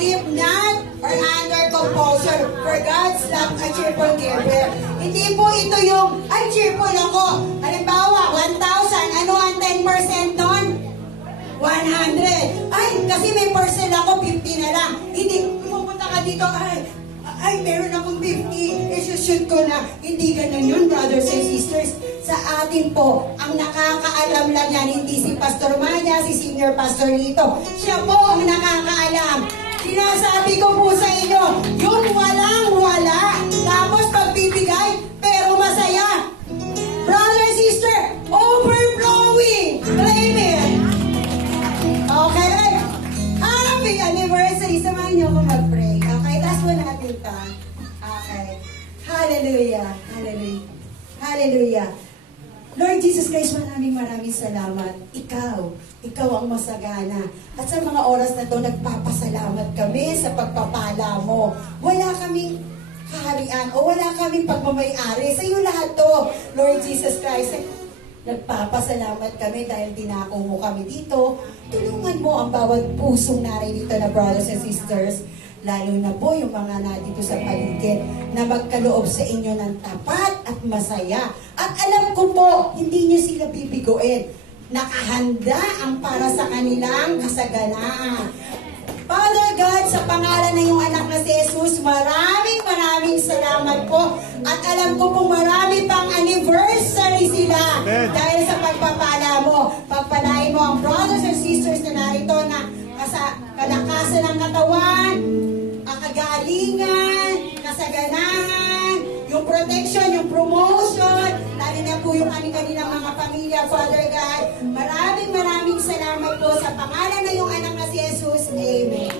give not or under compulsion, for God's love a cheerful giver. Hindi po ito yung, ay cheerful ako. Halimbawa, 1,000, ano ang 10% doon? 100. Ay, kasi may percent ako, 50 na lang. Hindi, pumunta ka dito, ay, meron akong 50, isushoot ko na. Hindi ganun yun, brothers and sisters. Sa atin po, ang nakakaalam lang yan, hindi si Pastor Maya, si Senior Pastor Lito. Siya po ang nakakaalam. Sinasabi ko po sa inyo, yung walang-wala, tapos pagbibigay, pero masaya. Brother, sister, overflowing. Claim it. Okay? Happy anniversary. Samahan niyo ako mag-pray. Okay? Taas mo natin ito. Okay. Hallelujah. Hallelujah. Hallelujah. Lord Jesus Christ, maraming salamat. Ikaw ang masagana. At sa mga oras na ito, nagpapasalamat kami sa pagpapala mo. Wala kaming kaharian o wala kaming pagmamayari. Sa iyo lahat to, Lord Jesus Christ. Nagpapasalamat kami dahil dinako mo kami dito. Tulungan mo ang bawat pusong naririto na brothers and sisters, lalo na po yung mga nandito sa paligid, na magkaloob sa inyo ng tapat at masaya. At alam ko po, hindi niyo sila bibiguin. Nakahanda ang para sa kanilang kasaganaan. Father God, sa pangalan ng iyong anak na si Jesus, maraming salamat po. At alam ko pong marami pang anniversary sila. Amen. Dahil sa pagpapala mo. Pagpalain mo ang brothers and sisters na narito na kalakasan ng katawan, ang kagalingan, kasaganahan, yung protection, yung promotion, lalo na po yung kanilang mga pamilya, Father God. Maraming salamat po sa pangalan ng iyong anak na si Jesus. Amen.